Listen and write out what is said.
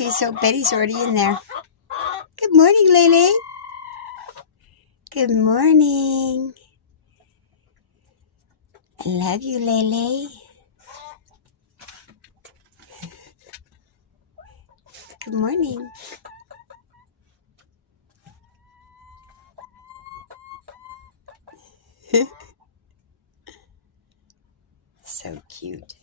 Okay, so Betty's already in there. Good morning, Lele. Good morning. I love you, Lele. Good morning. So cute.